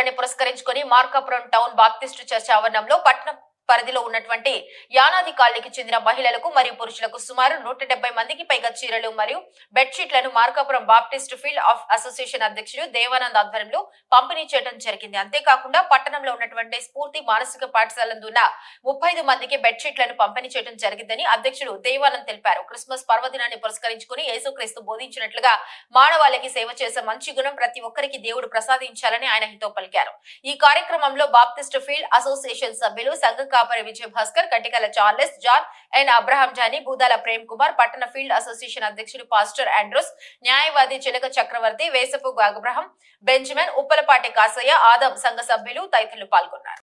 పర్వదినాన్ని పురస్కరించుకొని Markapuram town Baptist church ఆవరణంలో పట్టణ పరిధిలో ఉన్నటువంటి యానాది కాలనీకి చెందిన మహిళలకు మరియు పురుషులకు సుమారు 170 మందికి పైగా చీరలు మరియు బెడ్షీట్లను Markapuram Baptist field of association అధ్యక్షుడు దేవానంద్ ఆధ్వర్యంలో పంపిణీ చేయడం జరిగింది. అంతేకాకుండా పట్టణంలో ఉన్నటువంటి స్ఫూర్తి మానసిక పాఠశాలందున్న 35 మందికి బెడ్షీట్లను పంపిణీ చేయడం జరిగిందని అధ్యక్షుడు దేవానంద్ తెలిపారు. క్రిస్మస్ పర్వదినాన్ని పురస్కరించుకుని యేసుక్రీస్తు బోధించినట్లుగా మానవాళికి సేవ చేసే మంచి గుణం ప్రతి ఒక్కరికి దేవుడు ప్రసాదించాలని ఆయన హితో పలికారు. ఈ కార్యక్రమంలో బాప్టిస్ట్ ఫీల్డ్ అసోసియేషన్ సభ్యులు సంఘ కాపరి Vijaya Bhaskar, Katikala Charles, John and Abraham Johnny, Boodala Prem Kumar, పట్టణ ఫీల్డ్ అసోసియేషన్ అధ్యక్షుడు పాస్టర్ ఆండ్రూస్, న్యాయవాది Chilaka Chakravarthi, Vesapu Abraham, Benjamin, Uppalapati Kasaiah, Adam సంఘ సభ్యులు తదితరులు పాల్గొన్నారు.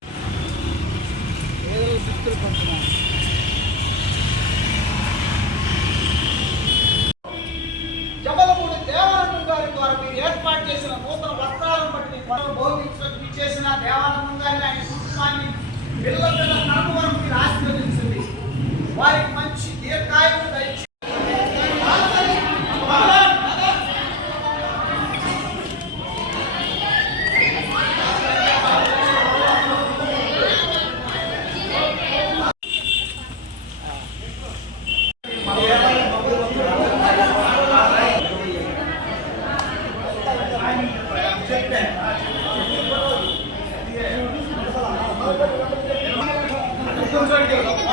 పిల్లల నడుము వరకు మీరు ఆశీర్వదించండి. వారికి మంచి దీర్ఘాయువు దయచేయండి. కూర్చోండి.